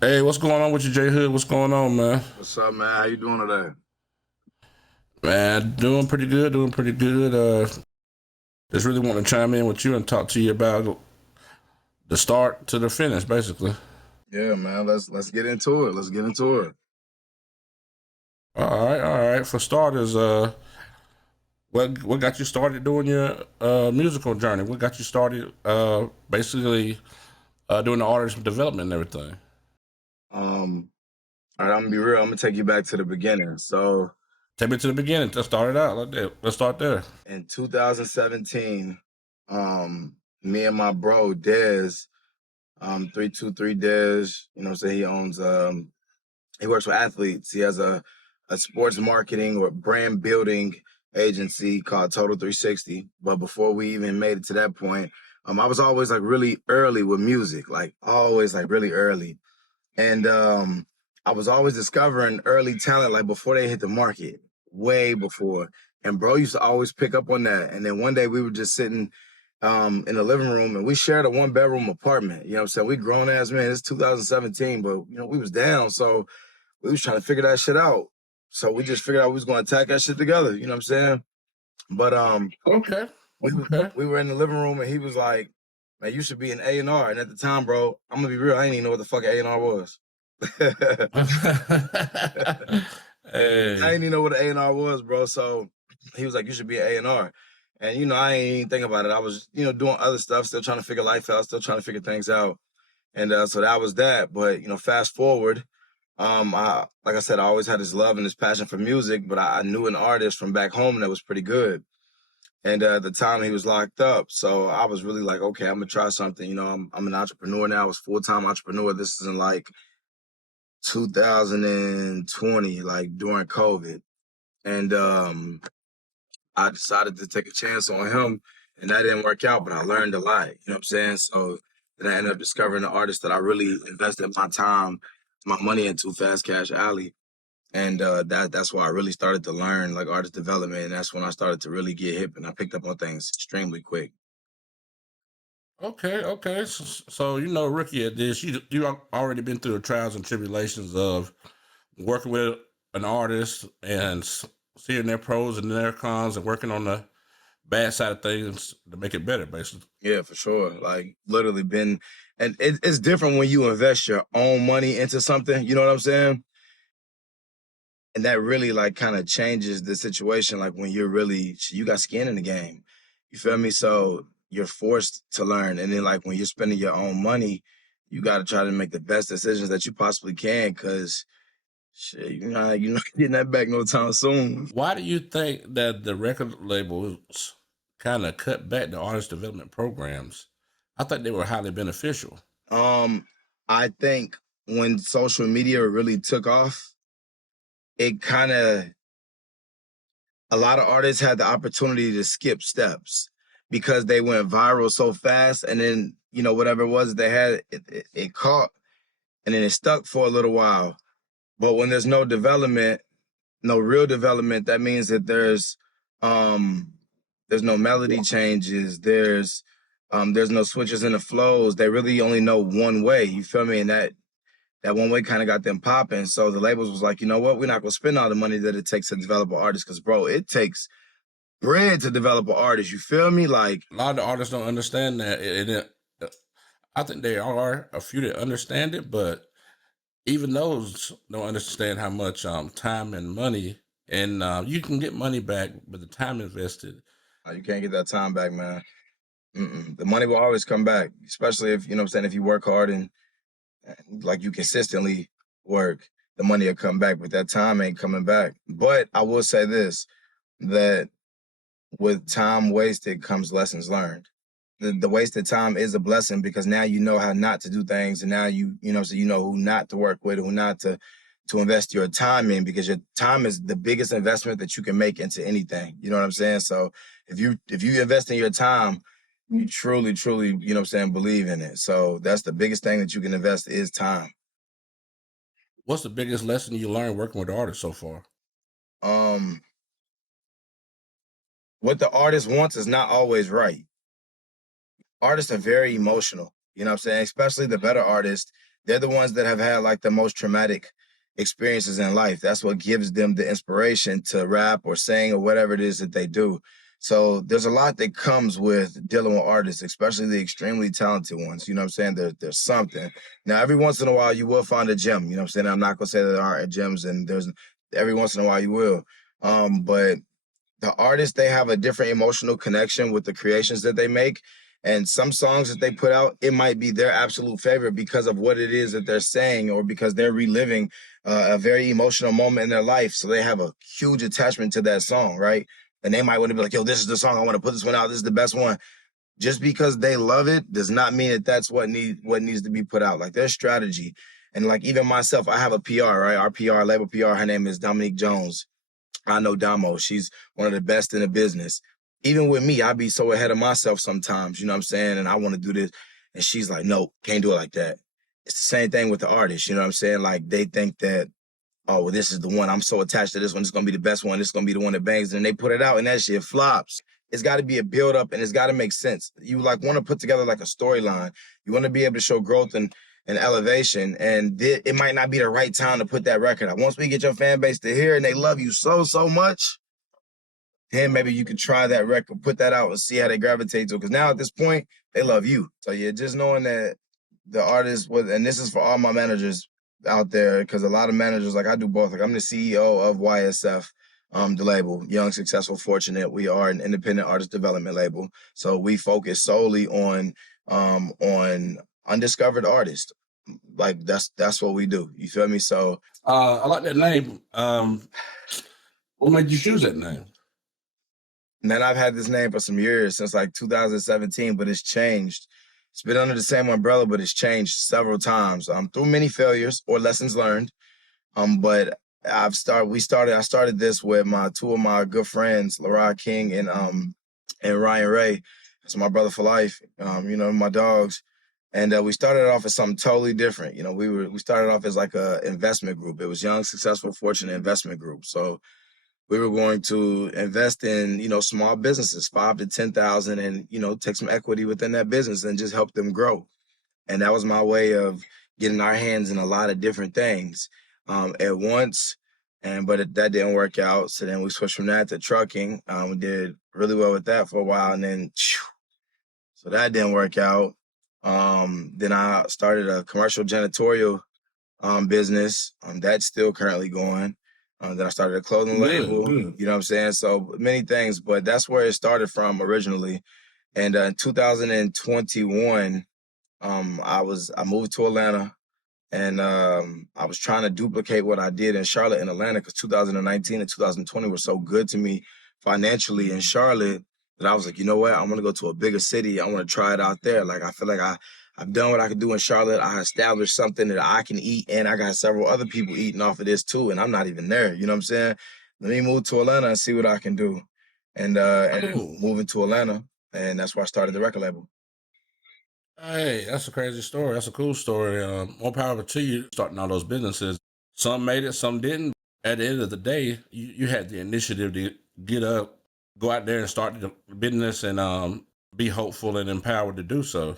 Hey, what's going on with you, J Hood? What's going on, man? What's up, man? How you doing today? Man, doing pretty good, doing pretty good. Just really want to chime in with you and talk to you about the start to the finish, basically. Yeah, man. Let's get into it. Let's get into it. All right. For starters, what got you started doing your musical journey? What got you started, basically, doing the artist development and everything? All right, I'm gonna be real. I'm gonna take you back to the beginning. So Take me to the beginning. Let's start it out like that. Let's start there. in 2017, me and my bro Dez, 323 Dez, you know what I'm saying? He works with athletes. He has a sports marketing or brand building agency called Total 360. But before we even made it to that point, I was always like really early with music, like always like really early. And I was always discovering early talent like before they hit the market, way before. And bro used to always pick up on that. And then one day we were just sitting in the living room and we shared a one bedroom apartment. You know what I'm saying? We grown ass man, it's 2017, but we was down. So we was trying to figure that shit out. So we just figured out we was gonna attack that shit together, you know what I'm saying? But Okay. Okay. we were in the living room and he was like, man, you should be an A&R. And at the time, bro, I'm gonna be real, I didn't even know what the fuck A&R was. I Hey. didn't even know what an A&R was, bro. So he was like, you should be an A&R. And I ain't even think about it. I was, doing other stuff, still trying to figure life out, still trying to figure things out. And so that was that. But fast forward, I like I said, I always had this love and this passion for music, but I knew an artist from back home that was pretty good. And at the time he was locked up. So I was really like, okay, I'm gonna try something. I'm an entrepreneur now. I was full-time entrepreneur. This is in like 2020, like during COVID. And I decided to take a chance on him, and that didn't work out, but I learned a lot. You know what I'm saying? So then I ended up discovering an artist that I really invested my time, my money into, Fast Cash Alley. And that's why I really started to learn like artist development. And that's when I started to really get hip and I picked up on things extremely quick. Okay, okay. So you know, rookie at this, already been through the trials and tribulations of working with an artist and seeing their pros and their cons and working on the bad side of things to make it better, basically. Yeah, for sure. Like literally been, and it's different when you invest your own money into something. You know what I'm saying? And that really like kind of changes the situation. Like when you got skin in the game. You feel me? So you're forced to learn. And then like when you're spending your own money, you got to try to make the best decisions that you possibly can, because shit, you're not getting that back no time soon. Why do you think that the record labels kind of cut back the artist development programs? I think they were highly beneficial. Um, I think when social media really took off, it kind of a lot of artists had the opportunity to skip steps because they went viral so fast, and then whatever it was they had, it caught, and then it stuck for a little while. But when there's no development, no real development, that means that um there's no melody changes, there's no switches in the flows. They really only know one way, you feel me? And that one way kind of got them popping. So the labels was like, you know what, we're not gonna spend all the money that it takes to develop an artist, because bro, it takes bread to develop an artist. You feel me? Like, A lot of the artists don't understand that. I think there are a few that understand it, but even those don't understand how much time and money, and you can get money back, but the time invested. you can't get that time back, man. The money will always come back, especially if what I'm saying, if you work hard and like you consistently work, the money will come back, but that time ain't coming back. But I will say this, that with time wasted comes lessons learned. The wasted time is a blessing, because now you know how not to do things, and now so you know who not to work with, who not to invest your time in, because your time is the biggest investment that you can make into anything. You know what I'm saying? So if you invest in your time, you truly, truly, what I'm saying, believe in it. So that's the biggest thing that you can invest is time. What's the biggest lesson you learned working with artists so far? Um, what the artist wants is not always right. Artists are very emotional. You know what I'm saying? Especially the better artists, they're the ones that have had like the most traumatic experiences in life. That's what gives them the inspiration to rap or sing or whatever it is that they do. So there's a lot that comes with dealing with artists, especially the extremely talented ones. You know what I'm saying? There's something. Now, every once in a while, you will find a gem. You know what I'm saying? I'm not going to say that there aren't gems, and there's every once in a while you will. But the artists, they have a different emotional connection with the creations that they make. And some songs that they put out, it might be their absolute favorite because of what it is that they're saying, or because they're reliving a very emotional moment in their life. So they have a huge attachment to that song, right? And they might want to be like, yo, this is the song. I want to put this one out. This is the best one. Just because they love it does not mean that that's what needs to be put out. Like, their strategy. And like, even myself, I have a PR, right? Our PR, label PR, her name is Dominique Jones. I know Damo. She's one of the best in the business. Even with me, I be so ahead of myself sometimes, you know what I'm saying? And I want to do this. And she's like, no, can't do it like that. It's the same thing with the artist, you know what I'm saying? Like, they think that, oh, well, this is the one. I'm so attached to this one. It's going to be the best one. This is going to be the one that bangs. And they put it out and that shit flops. It's got to be a build up and it's got to make sense. You like want to put together like a storyline. You want to be able to show growth and elevation, and it might not be the right time to put that record out. Once we get your fan base to hear and they love you so much, then maybe you could try that record, put that out and see how they gravitate to it. Because now at this point, they love you. So yeah, just knowing that the artist was, and this is for all my managers out there, because a lot of managers, like I do both. Like, I'm the CEO of YSF, the label, Young, Successful, Fortunate. We are an independent artist development label. So we focus solely on undiscovered artists. Like, that's what we do. You feel me? So I like that name. What made you choose that name? man, I've had this name for some years, since like 2017, but it's changed. It's been under the same umbrella, but it's changed several times through many failures or lessons learned. But I started this with two of my good friends, Larod King and Ryan Ray. That's my brother for life. You know, my dogs. And we started off as something totally different. You know, we started off as like a investment group. It was Young, Successful, Fortunate Investment Group. So we were going to invest in, you know, small businesses, 5 to 10,000, and, you know, take some equity within that business and just help them grow. And that was my way of getting our hands in a lot of different things at once. But that didn't work out. So then we switched from that to trucking. We did really well with that for a while, and then so that didn't work out. Then I started a commercial janitorial business. That's still currently going. Then I started a clothing label. You know what I'm saying? So many things, but that's where it started from originally. And in 2021, I moved to Atlanta, and I was trying to duplicate what I did in Charlotte and Atlanta, because 2019 and 2020 were so good to me financially in Charlotte that I was like, you know what? I want to go to a bigger city. I want to try it out there. Like, I feel like I've done what I could do in Charlotte. I established something that I can eat, and I got several other people eating off of this too, and I'm not even there. You know what I'm saying? Let me move to Atlanta and see what I can do. And moving to Atlanta, and that's where I started the record label. Hey, that's a crazy story. That's a cool story. More power to you starting all those businesses. Some made it, some didn't. At the end of the day, you had the initiative to get up, go out there and start the business, and be hopeful and empowered to do so.